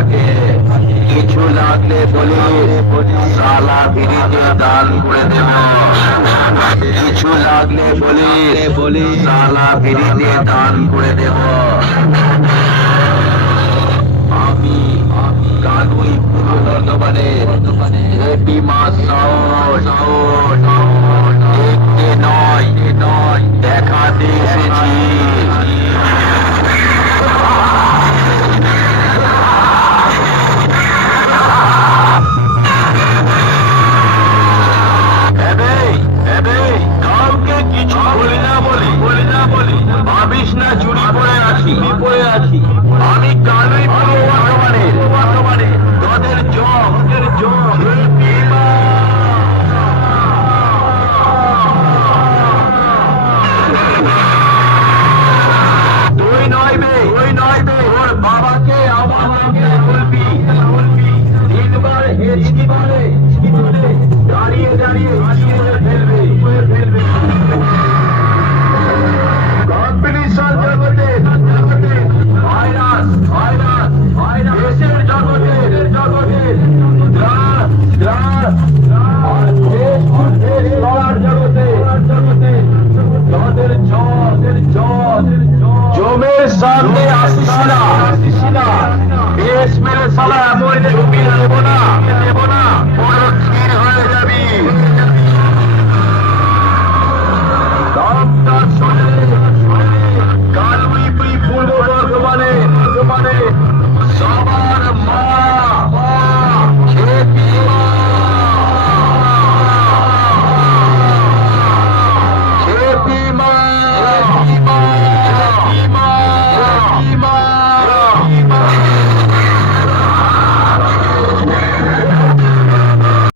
থাকে কিছু লাগলে বলি সালা ফিরিতে দান করে দেব কিছু লাগলে বলি বলি সালা ফিরিতে দান করে দেব আমি কানুই পূর্ব বর্ধমানের এপি মাস নয় নয় দেখাতে এসেছি না চুরি পড়ে আছি পড়ে আছি আমি কালই পূর্ব বর্ধমানের বর্ধমানে তোদের জম ওর বাবাকে তিনবার বলে বলে জমের সামনে আসিস না।